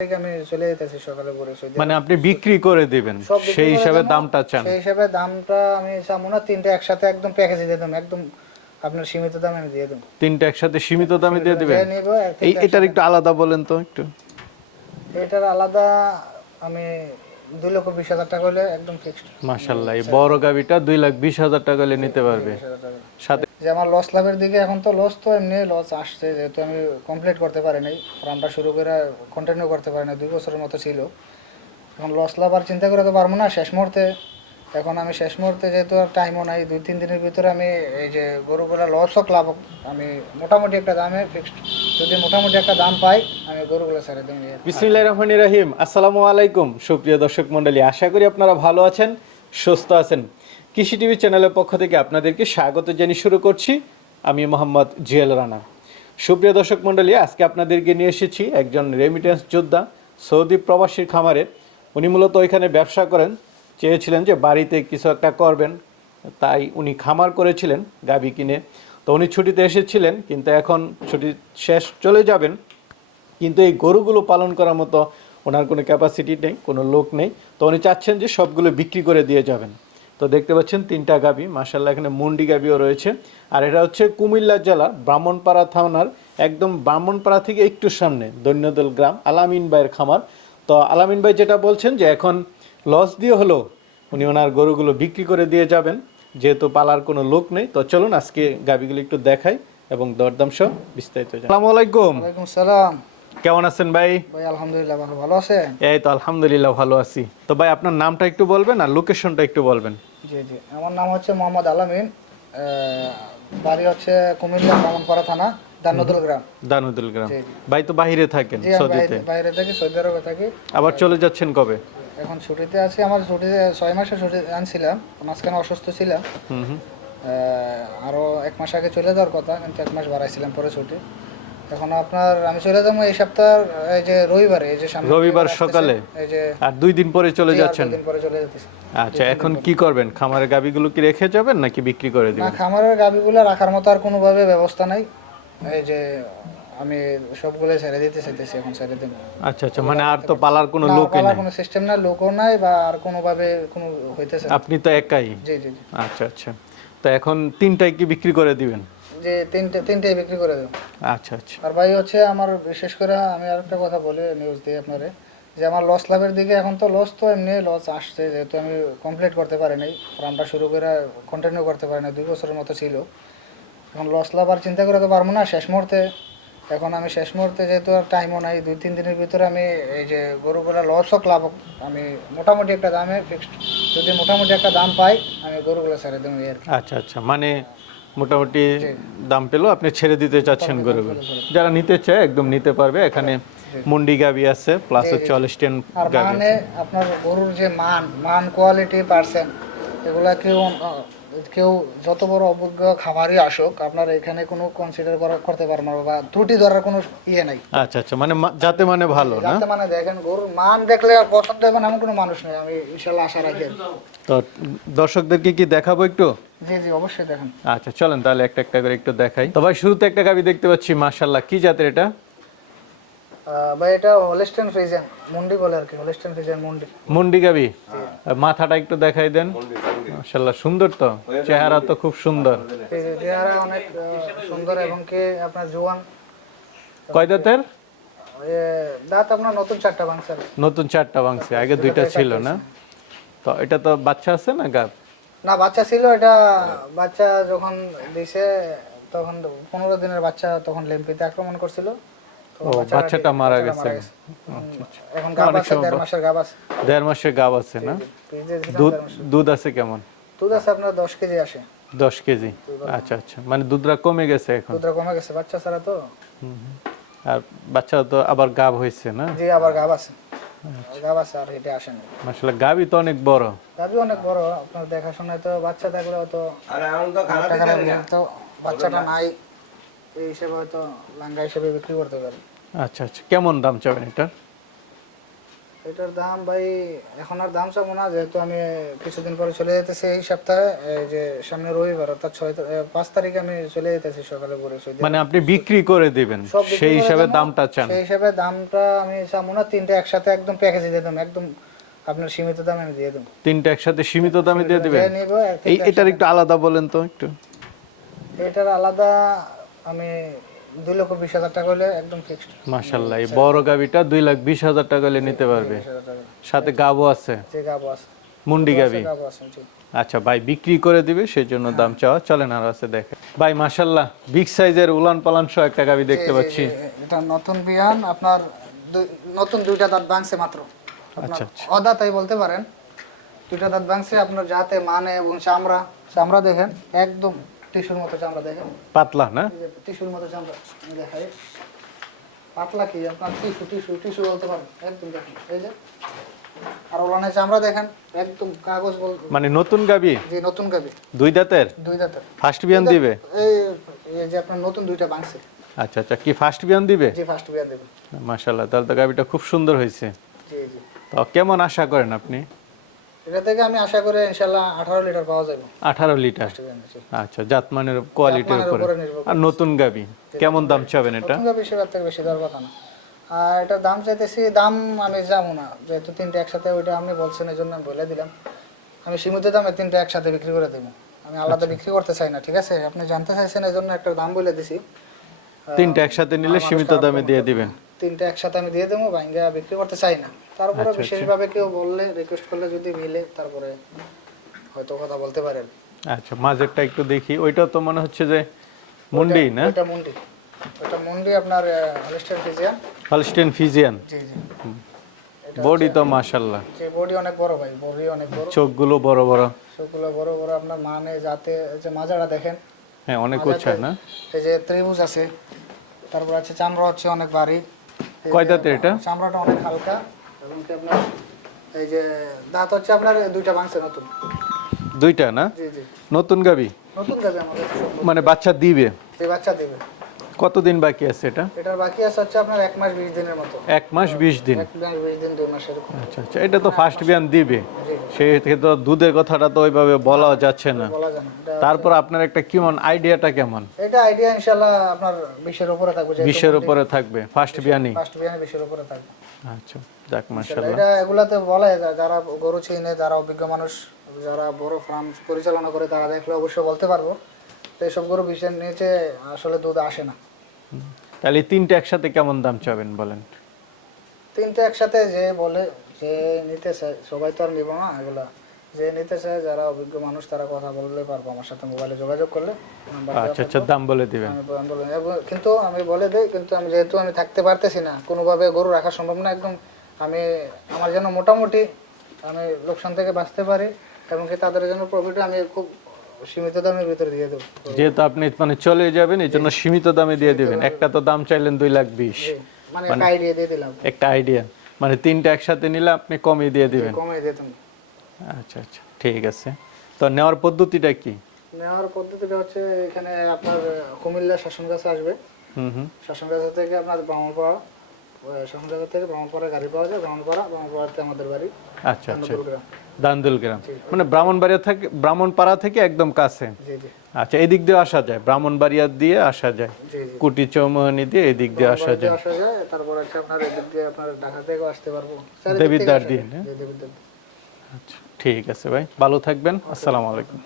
আমি চলে যেতেছি সকালে ভোরে মানে আপনি বিক্রি করে দিবেন সেই হিসাবে দামটা চান। সেই হিসাবে দামটা আমি না তিনটে একসাথে একদম প্যাকেজে দিয়ে দেবো একদম আপনার সীমিত দামে আমি দিয়ে দেবো তিনটা একসাথে সীমিত দামে দিয়ে দিবেন? এই এটার একটু আলাদা বলেন তো একটু। এটার আলাদা আমি দুই লক্ষ বিশ হাজার টাকা হলে একদম ফিক্সড মাশাল্লাহ এই বড় গাবিটা দুই লাখ বিশ হাজার টাকা হলে নিতে পারবে। সাথে যে আমার লস লাভের দিকে এখন তো লস তো এমনি লস আসছে, যেহেতু আমি কমপ্লিট করতে পারি নাই ফার্মটা শুরু করে কন্টিনিউ করতে পারি না দুই বছরের মতো ছিল। এখন লস লাভ আর চিন্তা করে তো পারব না, শেষ মুহূর্তে। এখন আমি শেষ মুহূর্তে যেহেতু আর টাইমও নাই, দুই তিন দিনের ভিতরে আমি এই যে গরুগুলো লস হোক, লাভ হোক, আমি মোটামুটি একটা দামে ফিক্সড যদি মোটামুটি একটা দাম পাই, আমি গরুগুলো ছেড়ে দিই বিসমিল্লাহির রহমানির রহিম, আসসালামু আলাইকুম সুপ্রিয় দর্শক মণ্ডলী, আশা করি আপনারা ভালো আছেন, সুস্থ আছেন। কৃষি টিভি চ্যানেলের পক্ষ থেকে আপনাদেরকে স্বাগত জানিয়ে শুরু করছি। আমি মোহাম্মদ জিয়াল রানা। সুপ্রিয় দর্শক মণ্ডলী, আজকে আপনাদেরকে নিয়ে এসেছি একজন রেমিটেন্স যোদ্ধা, সৌদি প্রবাসীর খামারে। উনি মূলত ওইখানে ব্যবসা করেন। চেয়েছিলেন যে বাড়িতে কিছু একটা করবেন, তাই উনি খামার করেছিলেন গাবি কিনে। তো উনি ছুটিতে এসেছিলেন, কিন্তু এখন ছুটি শেষ চলে যাবেন। কিন্তু এই গরুগুলো পালন করার মতো ওনার কোনো ক্যাপাসিটি নেই, কোনো লোক নেই। তো উনি চাচ্ছেন যে সবগুলো বিক্রি করে দিয়ে যাবেন। তো দেখতে পাচ্ছেন তিনটা গাবি মাসাল্লাহ এখানে মুন্ডি গাবিও রয়েছে। আর এটা হচ্ছে কুমিল্লা জেলা ব্রাহ্মণপাড়া থানার একদম ব্রাহ্মণপাড়া থেকে একটু সামনে দৈন্যদল গ্রাম আলামিন ভাইয়ের খামার। তো আলামিন ভাই যেটা বলছেন যে এখন লস দিয়ে হলো উনি ওনার গরুগুলো বিক্রি করে দিয়ে যাবেন যেহেতু পালার কোনো লোক নেই। তো চলুন আজকে গাবিগুলো একটু দেখাই এবং দরদাম সহ বিস্তারিত। আসসালামু আলাইকুম। ওয়ালাইকুম সালাম। কেমন আছেন ভাই? ভাই আলহামদুলিল্লাহ ভালো ভালো আছেন? এই তো আলহামদুলিল্লাহ ভালো আছি। তো ভাই আপনার নামটা একটু বলবেন আর লোকেশনটা একটু বলবেন। জি জি। আমার নাম হচ্ছে মোহাম্মদ আলামিন বাড়ি হচ্ছে কুমিল্লা ব্রাহ্মণপাড়া থানা দানোদল গ্রাম। দানুদুল গ্রাম। ভাই তো বাহিরে থাকেন সৌদিতে বাইরে- বাইরে থাকি সৌদি আরবে থাকি। আবার চলে যাচ্ছেন কবে? এখন ছুটিতে আছি আমার ছুটিতে ছয় মাসে ছুটি আনছিলাম মাঝখানে অসুস্থ ছিলাম। হুম হুম। আহ, আরও এক মাস আগে চলে যাওয়ার কথা কিন্তু এক মাস বাড়াইছিলাম পরে ছুটি। এখন আপনার আমি চলে যাব এই সপ্তাহ এই যে রবিবারে এই যে সামনে রবিবার সকালে? এই যে আর দুই দিন পরে চলে যাচ্ছেন? দুদিন পরে চলে যেতেছি আচ্ছা এখন কি করবেন? খামারের গাবিগুলো কি রেখে যাবেন নাকি বিক্রি করে না খামারের গাভিগুলো রাখার মতো আর কোনোভাবে ব্যবস্থা নাই। এই যে আমি সবগুলো ছেড়ে দিতে চাইতেছি এখন ছেড়ে দেবো আচ্ছা আচ্ছা মানে আর তো পালার কোনো পালার নেই? কোনো সিস্টেম না লোকও নাই বা আর কোনোভাবে কোনো হইতেছে আপনি তো একাই? জি জি জি। আচ্ছা আচ্ছা। তো এখন তিনটাই কি বিক্রি করে দিবেন? যে তিনটে তিনটেই বিক্রি করে দেবো। আচ্ছা আচ্ছা। আর ভাই হচ্ছে আমার বিশেষ করে আমি আরেকটা কথা বলি নিউজ দিয়ে আপনারে যে আমার লস লাভের দিকে এখন তো লস তো এমনি লস আসছে যেহেতু আমি কমপ্লিট করতে পারি নাই ফার্মটা শুরু করে কন্টিনিউ করতে পারি না দুই বছরের মতো ছিল। এখন লস লাভ আর চিন্তা করে তো পারব না শেষ মুহূর্তে। এখন আমি শেষ মুহূর্তে যেহেতু আর টাইমও নাই দুই তিন দিনের ভিতরে আমি এই যে গরুগুলো লস হোক লাভ হোক আমি মোটামুটি একটা দামে ফিক্সড যদি মোটামুটি একটা দাম পাই আমি গরুগুলো ছেড়ে দেবো আর আচ্ছা আচ্ছা মানে মোটামুটি দাম পেল আপনি ছেড়ে দিতে চাচ্ছেন গরুগুলো। যারা নিতে চায় একদম নিতে পারবে। এখানে মুন্ডি গাবি আছে প্লাস হচ্ছে অলিস্টেন আর গাবি মানে আপনার গরুর যে মান মান কোয়ালিটি পার্সেন্ট এগুলা কেউ কেউ যত বড় অভিজ্ঞ খামারই আসুক আপনার এখানে কোনো কনসিডার করা করতে পারবেন না বা ত্রুটি ধরার কোনো ইয়ে নাই। আচ্ছা আচ্ছা মানে যাতে মানে ভালো না? যাতে মানে দেখেন গরুর মান দেখলে আর পছন্দ হবে না এমন কোনো মানুষ নেই আমি ইনশাল্লাহ আশা রাখি। তো দর্শকদেরকে কি দেখাবো একটু? জি জি অবশ্যই দেখেন। আচ্ছা চলেন তাহলে একটা একটা করে একটু দেখাই। তো ভাই শুরুতে একটা গাবি দেখতে পাচ্ছি মাশাল্লাহ কি জাতের এটা? ভাই এটা হলিস্টেন ফ্রিজেন মুন্ডি বলে আর কি হলিস্টেন ফ্রিজেন মুন্ডি। মুন্ডি গাবি? মাথাটা একটু দেখাই দেন। মাশাল্লাহ সুন্দর তো? চেহারা তো খুব সুন্দর। চেহারা অনেক সুন্দর এবং কি আপনার জোয়ান। কয় দাঁতের? দাঁত আপনার নতুন চারটা ভাঙছে। নতুন চারটা ভাঙছে আগে দুইটা ছিল না? তো এটা তো বাচ্চা আছে না গাব? না বাচ্চা ছিল এটা বাচ্চা যখন দিছে তখন পনেরো দিনের বাচ্চা তখন লেম্পিতে আক্রমণ করছিল। বাচ্চাটা মারা গেছে। এখন গাব আছে দেড় মাসের গাব আছে। দেড় মাসের গাব আছে না? দুধ দুধ আছে কেমন? দুধ আছে আপনার দশ কেজি আসে। দশ কেজি? আচ্ছা আচ্ছা। মানে দুধটা কমে গেছে এখন? দুধটা কমে গেছে বাচ্চা ছাড়া তো। আর বাচ্চা তো আবার গাব হয়েছে না? জি আবার গাব আছে। আচ্ছা। গাব আছে আর এটা আসেনি। মাসাল্লাহ গাবি তো অনেক বড়। গাবি অনেক বড় আপনার দেখাশোনায় তো বাচ্চা থাকলে। তো বাচ্চাটা নাই এই হিসেবে হয়তো লাঙ্গা হিসেবে বিক্রি করতে পারি। আচ্ছা আচ্ছা। কেমন দাম চাবেন এটা এটার দাম ভাই এখন আর দাম চাবো না যেহেতু আমি কিছুদিন পরে চলে যেতেছি এই সপ্তাহে এই যে সামনে রবিবার অর্থাৎ ছয় পাঁচ তারিখে আমি চলে যেতেছি সকালে ভোরে মানে আপনি বিক্রি করে দিবেন সেই হিসাবে দামটা চান। সেই হিসাবে দামটা আমি চাবো না তিনটে একসাথে একদম প্যাকেজে দিয়ে দেবো একদম আপনার সীমিত দামে আমি দিয়ে দেবো। তিনটা একসাথে সীমিত দামে দিয়ে দিবেন? এই এটার একটু আলাদা বলেন তো একটু। এটার আলাদা আমি দুই লক্ষ বিশ হাজার টাকা হলে একদম ফিক্সড মাশাল্লাহ এই বড় গাবিটা দুই লাখ বিশ হাজার টাকা হলে নিতে পারবে। সাথে গাবও আছে। যে গাবো আছে। মুন্ডি গাবি। আচ্ছা ভাই বিক্রি করে দিবে সেই জন্য দাম চাওয়া। চলেন আর আছে দেখে। ভাই মাশাল্লাহ বিগ সাইজের উলান পালান সহ একটা গাবি দেখতে পাচ্ছি। এটা নতুন বিয়ান আপনার নতুন দুইটা দাঁত ভাঙছে মাত্র। আচ্ছা, আচ্ছা। অদাতাই বলতে পারেন। দুইটা দাঁত ভাঙছে আপনার যাতে মানে এবং চামড়া। চামড়া দেখেন একদম টিস্যুর মতো চামড়া দেখেন। পাতলা না? টিস্যুর মতো চামড়া দেখাই। পাতলা কি? আপনার টিস্যু টিস্যু টিস্যু বলতে পারেন। একদম দেখেন। এই যে আর ওলানের চামড়া দেখেন একদম কাগজ বল মানে নতুন গাবি? যে নতুন গাবি। দুই দাঁতের? দুই দাঁতের। ফার্স্ট বিয়ান দিবে? এই এই যে আপনার নতুন দুইটা ভাঙছে আচ্ছা আচ্ছা কি ফার্স্ট বিয়ান দিবে? জি ফার্স্ট বিয়ান দেবেন মাশাল্লাহ তাহলে তো গাবিটা খুব সুন্দর হয়েছে। জি জি। তো কেমন আশা করেন আপনি? এটা থেকে আমি আশা করি ইনশাল্লাহ আঠারো লিটার পাওয়া যাবে। আঠারো লিটার। আচ্ছা জাতমানের কোয়ালিটির উপরে। আর নতুন গাবি কেমন দাম চাবেন এটা? নতুন গাভী সেবার থেকে বেশি দেওয়ার কথা না। আর এটার দাম চাইতেছি দাম আমি যাব না। যেহেতু তিনটে একসাথে ওইটা আপনি বলছেন এই জন্য আমি বলে দিলাম। আমি সীমিত দামে তিনটে একসাথে বিক্রি করে দেবো। আমি আলাদা আচ্ছা। বিক্রি করতে চাই না ঠিক আছে? আপনি জানতে চাইছেন এই জন্য একটা দাম বলে দিছি। তিনটা একসাথে নিলে সীমিত দামে দিয়ে দিবেন। তিনটে একসাথে আমি দিয়ে দেবো ভাঙ্গা বিক্রি করতে চাই না। তারপরে আচ্ছা, বিশেষভাবে কেউ বললে রিকোয়েস্ট করলে যদি মিলে তারপরে হয়তো কথা বলতে পারেন। আচ্ছা মাঝেরটা একটু দেখি। ওইটা তো মনে হচ্ছে যে মুন্ডি না? ওটা মুন্ডি। ওটা মুন্ডি আপনার হলিস্টার ফিজিয়ান হলস্টেন ফিজিয়ান জি জি। বডি তো মাশাল্লাহ যে বডি অনেক বড় ভাই বডি অনেক বড়। চোখগুলো বড় বড়। সবগুলো বড় বড় আপনার মানে যাতে যে মাজাটা দেখেন। হ্যাঁ অনেক উচ্চা না? এই যে ত্রিভুজ আছে তারপর আছে চামড়া হচ্ছে অনেক ভারী। এই কয় দাঁতের এটা? চামড়াটা অনেক হালকা। এবং কি আপনার এই যে দাঁত হচ্ছে আপনার দুইটা ভাঙছে নতুন। দুইটা না? জি জি। নতুন গাবি? নতুন গাবি আমাদের। মানে বাচ্চা দিবে? বাচ্চা দেবে। কতদিন বাকি আছে এটা? এটার বাকি আছে হচ্ছে আপনার এক মাস বিশ দিনের মতো। এক মাস বিশ দিন। এক মাস বিশ দিন দুই মাস এরকম। আচ্ছা আচ্ছা এটা তো ফার্স্ট বিয়ান দিবে। সেই থেকে তো দুধের কথাটা তো ওইভাবে বলা যাচ্ছে না। বলা যায় না। তারপর আপনার একটা কেমন আইডিয়াটা কেমন? এটা আইডিয়া ইনশাল্লাহ আপনার বিশের উপরে থাকবে বিশের উপরে থাকবে ফার্স্ট বিয়ানি ফার্স্ট বিয়ানে বিশের উপরে থাকবে। আচ্ছা যাক মাশাল্লাহ এটা এগুলাতে বলে যা- যারা গরু চিনে যারা অভিজ্ঞ মানুষ যারা বড় ফার্ম পরিচালনা করে তারা দেখলে অবশ্যই বলতে পারব। তো এইসব গরু বিষের নিচে আসলে দুধ আসে না। তাহলে তিনটে একসাথে কেমন দাম চাবেন বলেন? তিনটে একসাথে যে বলে যে নিতে চায় সবাই তো আর নিব না এগুলা। যে নিতে চায় যারা অভিজ্ঞ মানুষ তারা কথা বললে পারব আমার সাথে মোবাইলে যোগাযোগ করলে। আচ্ছা আচ্ছা দাম বলে দিবেন। কিন্তু আমি বলে দেই কিন্তু আমি যেহেতু আমি থাকতে পারতেছি না কোনোভাবে গরু রাখা সম্ভব না একদম। আমি আমার যেন মোটামুটি আমি লোকসান থেকে বাঁচতে পারি এবং কি তাদের জন্য প্রফিট আমি খুব সীমিত দামের ভিতরে দিয়ে দেবো। যেহেতু আপনি মানে চলে যাবেন এই জন্য সীমিত দামে দিয়ে দিবেন। একটা তো দাম চাইলেন দুই লাখ বিশ। মানে একটা আইডিয়া দিয়ে দিলাম। একটা আইডিয়া মানে তিনটা একসাথে নিলে আপনি কমিয়ে দিয়ে দিবেন। কমে দিতাম আচ্ছা আচ্ছা ঠিক আছে। তো নেওয়ার পদ্ধতিটা কি? নেওয়ার পদ্ধতিটা হচ্ছে এখানে আপনার কুমিল্লা শাসনগাছে আসবে। হুম হুম। শাসনগাছা থেকে আপনার ব্রাহ্মণপাড়া শাসনগাছা থেকে ব্রাহ্মণপাড়া গাড়ি পাওয়া যায়। ব্রাহ্মণপাড়া ব্রাহ্মণপাড়াতে আমাদের বাড়ি। আচ্ছা আচ্ছা। দান্দুল গ্রাম মানে ব্রাহ্মণবাড়িয়া থেকে ব্রাহ্মণপাড়া থেকে একদম কাছে। আচ্ছা এদিক দিয়ে আসা যায় ব্রাহ্মণবাড়িয়া দিয়ে আসা যায়। কুটি চৌমোহনি দিয়ে এদিক দিয়ে আসা যায়। তারপর আপনার এদিক দিয়ে আপনার ঢাকা আসতে পারব। দেবিদ্বার দিয়ে। আচ্ছা ঠিক আছে ভাই ভালো থাকবেন আসসালামু আলাইকুম।